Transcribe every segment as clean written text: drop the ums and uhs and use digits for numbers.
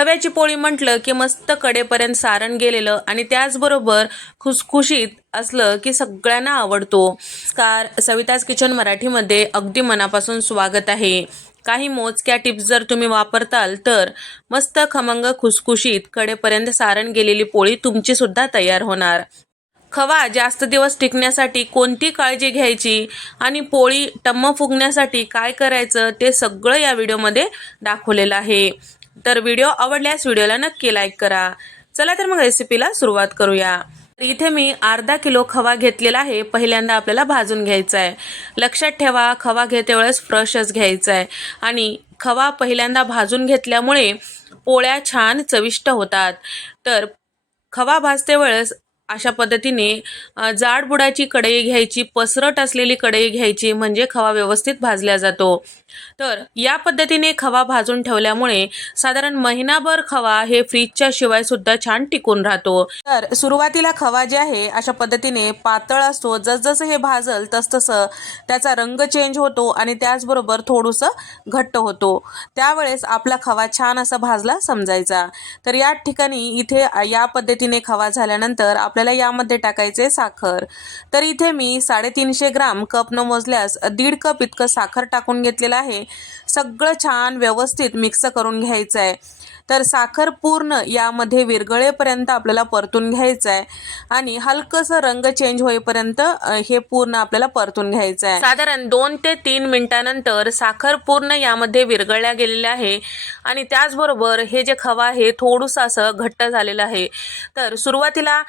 खव्याची पोळी म्हटलं की मस्त कडेपर्यंत सारण गेलेलं आणि त्याचबरोबर खुसखुशीत असलं की सगळ्यांना आवडतो। नमस्कार, सविताज किचन मराठीमध्ये अगदी मनापासून स्वागत आहे। काही मोजक्या टिप्स जर तुम्ही वापरताल तर मस्त खमंग खुसखुशीत कडेपर्यंत सारण गेलेली पोळी तुमची सुद्धा तयार होणार। खवा जास्त दिवस टिकण्यासाठी कोणती काळजी घ्यायची आणि पोळी टम्म फुगण्यासाठी काय करायचं ते सगळं या व्हिडिओमध्ये दाखवलेलं आहे। तर व्हिडिओ आवडल्यास व्हिडिओला नक्की लाईक करा। चला तर मग रेसिपीला सुरुवात करूया। इथे मी अर्धा किलो खवा घेतलेला आहे। पहिल्यांदा आपल्याला भाजून घ्यायचा आहे। लक्षात ठेवा, खवा घेते वेळेस फ्रेशच घ्यायचा आहे आणि खवा पहिल्यांदा भाजून घेतल्यामुळे पोळ्या छान चविष्ट होतात। तर खवा भाजते वेळेस अशा पद्धतीने जाड बुडाची कढई घ्यायची, पसरट असलेली कढई घ्यायची, म्हणजे खवा व्यवस्थित भाजला जातो। तर या पद्धतीने खवा भाजून ठेवल्यामुळे साधारण महिनाभर खवा हे फ्रीजच्या शिवाय सुद्धा छान टिकून राहतो। तर सुरुवातीला खवा जे आहे अशा पद्धतीने पातळ असतो। जसजसं हे भाजल तसतसं त्याचा रंग चेंज होतो आणि त्याचबरोबर थोडंसं घट्ट होतो। त्यावेळेस आपला खवा छान असा भाजला समजायचा। तर या ठिकाणी इथे या पद्धतीने खवा झाल्यानंतर आपल्याला यामध्ये टाकायचे साखर। तर इथे मी 350 ग्राम कप न मोजल्यास 1.5 कप इतकं साखर टाकून घेतलेलं आहे। सगळं छान व्यवस्थित मिक्स करून घ्यायचं आहे। तर साखर पूर्ण यामध्ये विरघळेपर्यंत आपल्याला परतून घ्यायचं आहे आणि हलकंसं रंग चेंज होईपर्यंत हे पूर्ण आपल्याला परतून घ्यायचं आहे। साधारण 2 ते 3 मिनिटांनंतर साखर पूर्ण यामध्ये विरघळल्या गेलेली आहे आणि त्याचबरोबर हे जे खवा आहे थोडंसं असं घट्ट झालेलं आहे। तर सुरुवातीला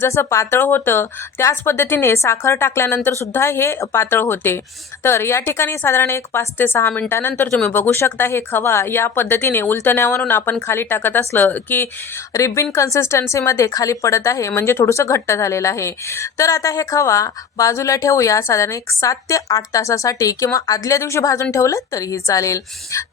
जसं पातळ होतं त्याच पद्धतीने साखर टाकल्यानंतर सुद्धा हे पातळ होते। तर या ठिकाणी साधारण 5 ते 6 मिनिटांनंतर तुम्ही बघू शकता हे खवा या पद्धतीने उलटण्यावरून आपण खाली टाकत असलं की रिबिन कन्सिस्टन्सीमध्ये खाली पडत आहे, म्हणजे थोडंसं घट्ट झालेलं आहे। तर आता हे खवा बाजूला ठेवूया साधारण 7 ते 8 तासासाठी, किंवा आदल्या दिवशी भाजून ठेवलं तरीही चालेल।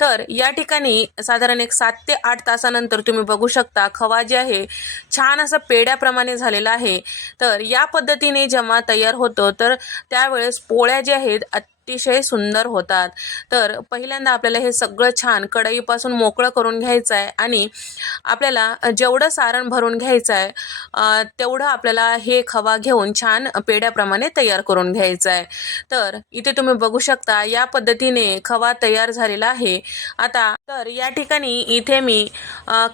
तर या ठिकाणी साधारण 7 ते 8 तासानंतर तुम्ही बघू शकता खवा जे आहे छान असं पेड्याप्रमाणे झालेला आहे। तर या पद्धतीने जेव्हा तयार होतं तर त्यावेळेस पोळ्या ज्या आहेत अतिशय सुंदर होतात। तर पहिल्यांदा आपल्याला हे सगळं छान कढईपासून मोकळं करून घ्यायचं आहे आणि आपल्याला जेवढं सारण भरून घ्यायचं आहे तेवढं आपल्याला हे खवा घेऊन छान पेड्याप्रमाणे तयार करून घ्यायचं आहे। तर इथे तुम्ही बघू शकता या पद्धतीने खवा तयार झालेला आहे। आता तर या ठिकाणी इथे मी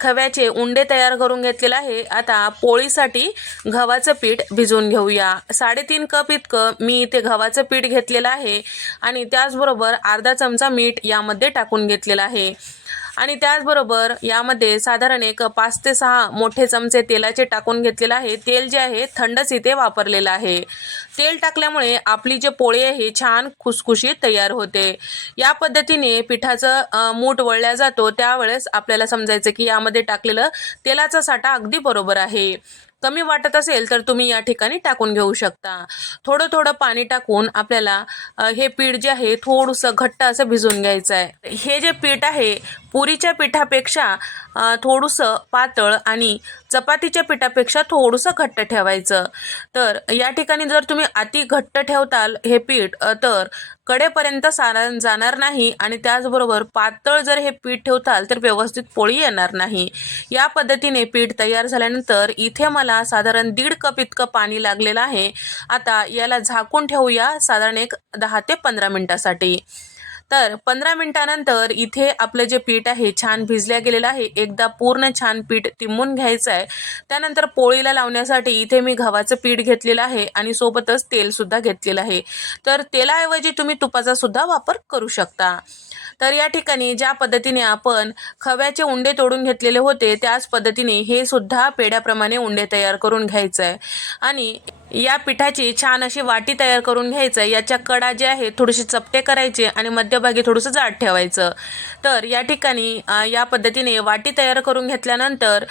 खव्याचे उंडे तयार करून घेतलेले आहे। आता पोळीसाठी गव्हाचं पीठ भिजवून घेऊया। 3.5 कप इतकं मी इथे गव्हाचं पीठ घेतलेलं आहे आणि त्याचबरोबर अर्धा चमचा मीठ यामध्ये टाकून घेतलेलं आहे आणि त्याचबरोबर यामध्ये साधारण 5 ते 6 मोठे चमचे तेलाचे टाकून घेतलेलं आहे। तेल जे आहे थंडच इथे वापरलेलं आहे। तेल टाकल्यामुळे आपली जे पोळी आहे छान खुसखुशीत तयार होते। या पद्धतीने पिठाचं मूठ वळल्या जातो त्यावेळेस आपल्याला समजायचं की यामध्ये टाकलेलं तेलाचा साठा अगदी बरोबर आहे। कमी वाटत असेल तर तुम्ही या ठिकाणी टाकून घेऊ शकता। थोडं थोडं पाणी टाकून आपल्याला हे पीठ जे आहे थोडंसं घट्ट असं भिजवून घ्यायचं आहे। हे जे पीठ आहे पुरीच्या पिठापेक्षा थोडंसं पातळ आणि चपातीच्या पिठापेक्षा थोडंसं घट्ट ठेवायचं। तर या ठिकाणी जर तुम्ही अति घट्ट ठेवताल हे पीठ तर कडेपर्यंत सारण जाणार नाही आणि त्याचबरोबर पातळ जर हे पीठ ठेवताल तर व्यवस्थित पोळी येणार नाही। या पद्धतीने पीठ तयार झाल्यानंतर इथे मला साधारण 1.5 कप इतकं पाणी लागलेलं आहे। आता याला झाकून ठेवूया साधारण 10 ते 15 मिनिटासाठी। तर 15 मिनिटानंतर इथे आपलं जे पीठ आहे छान भिजल्या गेलेलं आहे। एकदा पूर्ण छान पीठ तिंबून घ्यायचं आहे। त्यानंतर पोळीला लावण्यासाठी इथे मी गव्हाचं पीठ घेतलेलं आहे आणि सोबतच तेल सुद्धा घेतलेलं आहे। तर तेलाऐवजी तुम्ही तुपाचा सुद्धा वापर करू शकता। तर या ठिकाणी ज्या पद्धतीने आपण खव्याचे उंडे तोडून घेतलेले होते त्याच पद्धतीने हे सुद्धा पेड्याप्रमाणे उंडे तयार करून घ्यायचं आहे आणि या पिठाची छान अशी वाटी तयार करून घ्यायचं आहे। याच्या कडा जे आहेत थोडेसे चपटे करायचे आणि मध्यभागी थोडंसं जाड ठेवायचं। तर या ठिकाणी या पद्धतीने वाटी तयार करून घेतल्यानंतर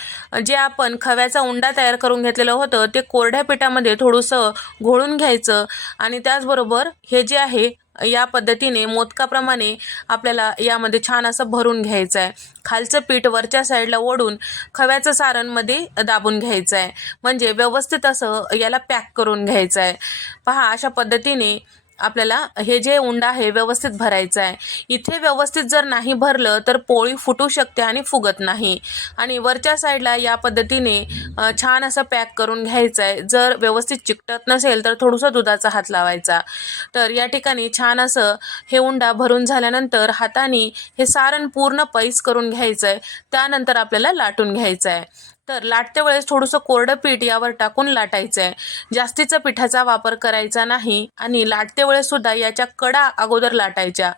जे आपण खव्याचा उंडा तयार करून घेतलेलं होतं ते कोरड्या पिठामध्ये थोडंसं घोळून घ्यायचं आणि त्याचबरोबर हे जे आहे या पद्धतीने मोदकाप्रमाणे आपल्याला यामध्ये छान असं भरून घ्यायचं आहे। खालचं पीठ वरच्या साईडला ओढून खव्याचं सारण मध्ये दाबून घ्यायचं आहे, म्हणजे व्यवस्थित असं याला पॅक करून घ्यायचं आहे। पहा, अशा पद्धतीने आपल्याला हे जे उंडा आहे व्यवस्थित भरायचं आहे. इथे व्यवस्थित जर नाही भरलं तर पोळी फुटू शकते आणि फुगत नाही. आणि वरच्या साईडला या पद्धतीने छान असं पॅक करून घ्यायचं आहे. जर व्यवस्थित चिकटत नसेल तर थोडंसं दुधाचा हात लावायचा. तर या ठिकाणी छान असं हे उंडा भरून झाल्यानंतर हाताने हे सारण पूर्ण पैस करून घ्यायचं आहे. त्यानंतर आपल्याला लाटून घ्यायचं आहे. तर लाटते वेळेस थोडंसं कोरडं पीठ यावर टाकून लाटायचं आहे. जास्तीचा पिठाचा वापर करायचा नाही आणि लाटते वेळेस सुद्धा याच्या कडा अगोदर लाटायच्या.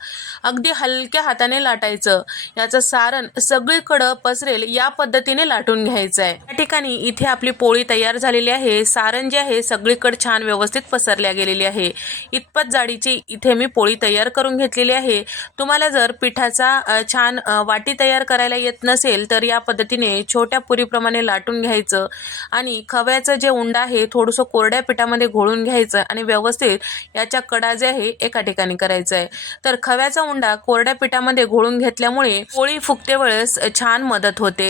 अगदी हलक्या हाताने लाटायचं. याचं सारण सगळीकडं पसरेल या पद्धतीने लाटून घ्यायचं आहे. या ठिकाणी इथे आपली पोळी तयार झालेली आहे. सारण जे आहे सगळीकडे छान व्यवस्थित पसरल्या गेलेली आहे. इतपत जाडीची इथे मी पोळी तयार करून घेतलेली आहे. तुम्हाला जर पिठाचा छान वाटी तयार करायला येत नसेल तर या पद्धतीने छोट्या पुरीप्रमाणे लाटून घ्यायचं आणि खव्याचं जे उंडा आहे थोडंसं कोरड्या पिठामध्ये घोळून घ्यायचं आणि व्यवस्थित याच्या कडा जे आहे एका ठिकाणी करायचं आहे. तर खव्याचा उंडा कोरड्या पिठामध्ये घोळून घेतल्यामुळे पोळी फुगते वेळेस छान मदत होते.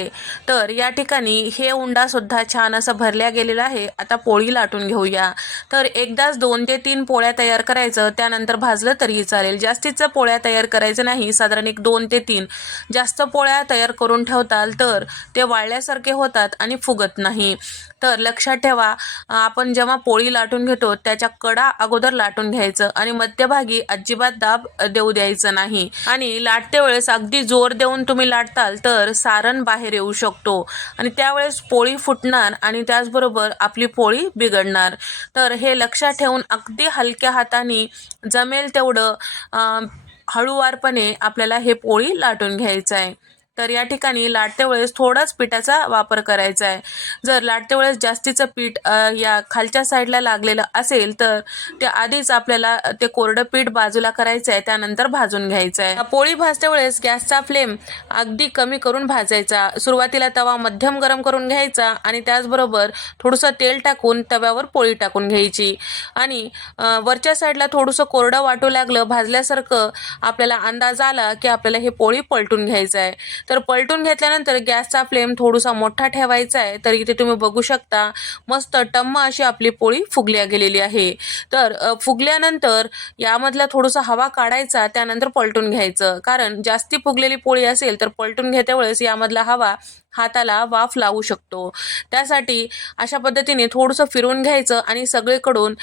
तर या ठिकाणी हे उंडा सुद्धा छान असा भरल्या गेलेला आहे. आता पोळी लाटून घेऊया. तर एकदाच 2 ते 3 पोळ्या तयार करायचं, त्यानंतर भाजलं तरीही चालेल. जास्तीच्या पोळ्या तयार करायचं नाही. साधारण एक 2 ते 3 जास्त पोळ्या तयार करून ठेवताल तर ते वाळल्यासारखे होतात आणि फुगत नाही. तर लक्षात ठेवा, आपण जेव्हा पोळी लाटून घेतो त्याच्या कडा अगोदर लाटून घ्यायचं आणि मध्यभागी अजिबात दाब देऊ द्यायचं नाही. आणि लाटते वेळेस अगदी जोर देऊन तुम्ही लाटताल तर सारण बाहेर येऊ शकतो आणि त्यावेळेस पोळी फुटणार आणि त्याचबरोबर आपली पोळी बिघडणार. तर हे लक्षात ठेवून अगदी हलक्या हाताने जमेल तेवढं हळूवारपणे आपल्याला हे पोळी लाटून घ्यायचं आहे. तर या ठिकाणी लाटते वेळेस थोडाच पिठाचा वापर करायचा आहे. जर लाटते वेळेस जास्तीचं पीठ या खालच्या साईडला लागलेलं असेल तर ते आधीच आपल्याला ते कोरडं पीठ बाजूला करायचं आहे, त्यानंतर भाजून घ्यायचं आहे. पोळी भाजते वेळेस गॅसचा फ्लेम अगदी कमी करून भाजायचा. सुरुवातीला तवा मध्यम गरम करून घ्यायचा आणि त्याचबरोबर थोडंसं तेल टाकून तव्यावर पोळी टाकून घ्यायची आणि वरच्या साईडला थोडंसं कोरडं वाटू लागलं, भाजल्यासारखं आपल्याला अंदाज आला की आपल्याला हे पोळी पलटून घ्यायचं आहे. तर पलटून घेतल्यानंतर गॅसचा फ्लेम थोडासा मोठा ठेवायचा आहे. तर इथे तुम्ही बघू शकता मस्त टम्म अशी आपली पोळी फुगल्या गेलेली आहे. तर फुगल्यानंतर यामधला थोडासा हवा काढायचा, त्यानंतर पलटून घ्यायचं. कारण जास्ती फुगलेली पोळी असेल तर पलटून घेत्या वेळेस यामधला हवा हाताला वाफ लावू शकतो. त्यासाठी अशा पद्धतीने थोडंसं फिरवून घ्यायचं आणि सगळीकडून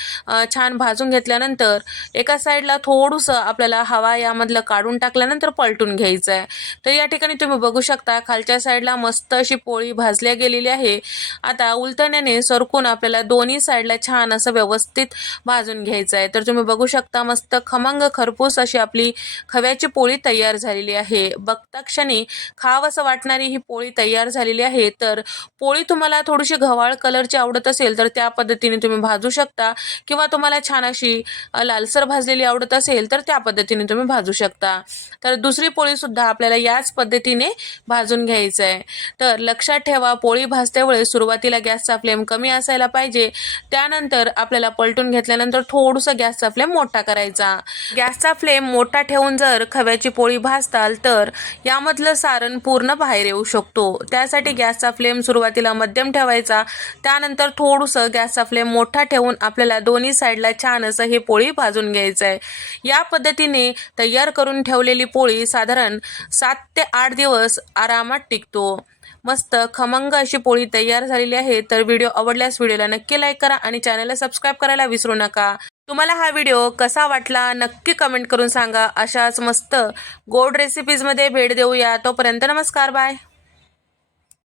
छान भाजून घेतल्यानंतर एका साईडला थोडंसं आपल्याला हवा यामधलं काढून टाकल्यानंतर पलटून घ्यायचं आहे. तर या ठिकाणी तुम्ही बघू शकता खालच्या साईडला मस्त अशी पोळी भाजल्या गेलेली आहे. आता उलटण्याने सरकून आपल्याला दोन्ही साईडला छान असं व्यवस्थित भाजून घ्यायचं आहे. तर तुम्ही बघू शकता मस्त खमंग खरपूस अशी आपली खव्याची पोळी तयार झालेली आहे. बघता क्षणी खावंसं वाटणारी ही पोळी तयार झालेली आहे. तर पोळी तुम्हाला थोडीशी गव्हाळ कलरची आवडत असेल तर त्या पद्धतीने तुम्ही भाजू शकता किंवा तुम्हाला छान अशी लालसर भाजलेली आवडत असेल तर त्या पद्धतीने तुम्ही भाजू शकता. तर दुसरी पोळी सुद्धा आपल्याला याच पद्धतीने भाजून घ्यायचं आहे. तर लक्षात ठेवा, पोळी भाजते वेळेस सुरुवातीला गॅसचा फ्लेम कमी असायला पाहिजे. त्यानंतर आपल्याला पलटून घेतल्यानंतर थोडंसं गॅसचा फ्लेम मोठा करायचा. गॅसचा फ्लेम मोठा ठेवून जर खव्याची पोळी भाजताल तर यामधलं सारण पूर्ण बाहेर येऊ शकतो. त्यासाठी गॅसचा फ्लेम सुरुवातीला मध्यम ठेवायचा, त्यानंतर थोडंसं गॅसचा फ्लेम मोठा ठेवून आपल्याला दोन्ही साईडला छान असं हे पोळी भाजून घ्यायचं आहे. या पद्धतीने तयार करून ठेवलेली पोळी साधारण 7 ते 8 दिवस आरामात टिकतो. मस्त खमंग अशी पोळी तयार झालेली आहे. तर व्हिडिओ आवडल्यास व्हिडिओला नक्की लाईक करा आणि चॅनलला सबस्क्राईब करायला विसरू नका. तुम्हाला हा व्हिडिओ कसा वाटला नक्की कमेंट करून सांगा. अशाच मस्त गोड रेसिपीजमध्ये भेट देऊया. तोपर्यंत नमस्कार, बाय.